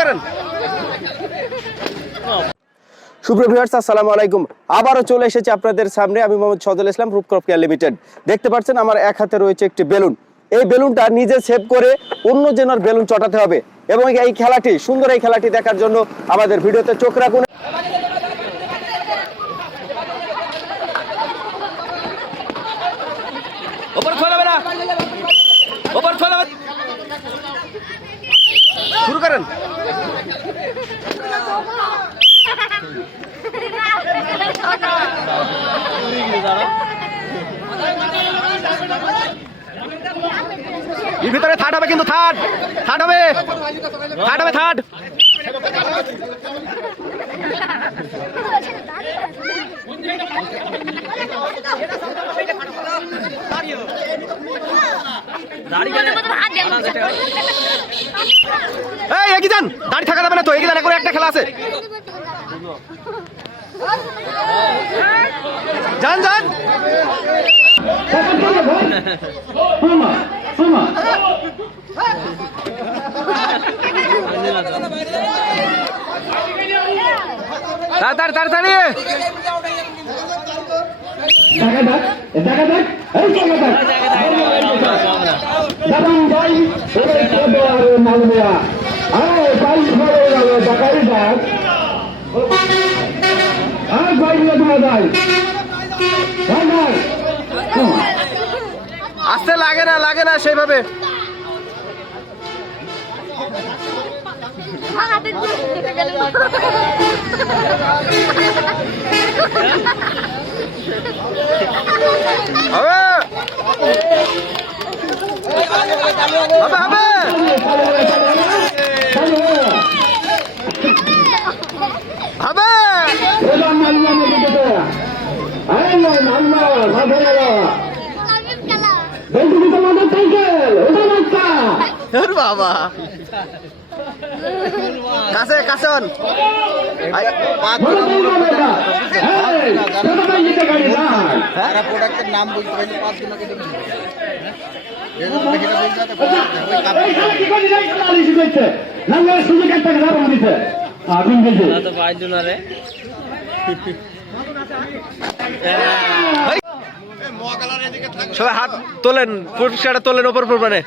করেন। সুপ্রিয় ভিউয়ার্স, আসসালামু আলাইকুম। আবারও চলে এসেছি আপনাদের সামনে, আমি মোহাম্মদ সজল ইসলাম, রূপক্রপ কেয়ার লিমিটেড। দেখতে পাচ্ছেন আমার এক হাতে রয়েছে একটি বেলুন। এই বেলুনটা নিজে সেভ করে অন্য জনের বেলুন চটাতে হবে, এবং এই খেলাটি, সুন্দর এই খেলাটি দেখার জন্য আমাদের ভিডিওতে চোখ রাখুন। শুরু করেন। এর ভিতরে থার্ড হবে, কিন্তু থার্ড হবে, থার্ড। এই এগিয়ে যান, দাঁড়িয়ে থাকা যাবে না তো, এগিয়ে যান, এখন একটা খেলা আছে। যান যান। তাড়াতাড়ি আসতে লাগে না সেইভাবে। বাবা কাছে প্রোডাক্টের নাম বলতে পারি 5 দিন আগে দেখি সবাই হাত তোলেন, পুরস্কারটা তোলেন ওপর মানে।